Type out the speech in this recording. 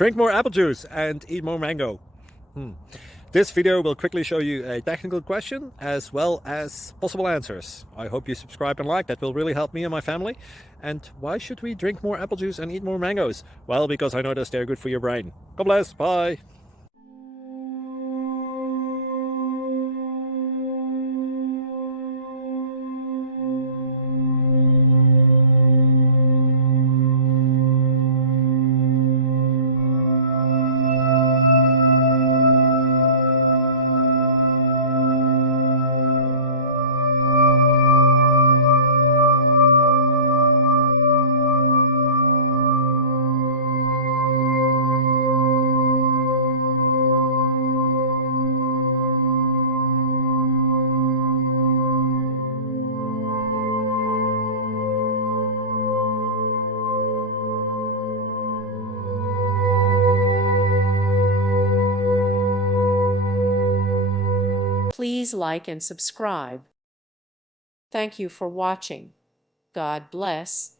Drink more apple juice and eat more mango. This video will quickly show you a technical question as well as possible answers. I hope you subscribe and like, that will really help me and my family. And why should we drink more apple juice and eat more mangoes? Well, because I noticed they're good for your brain. God bless, bye. Please like and subscribe. Thank you for watching. God bless.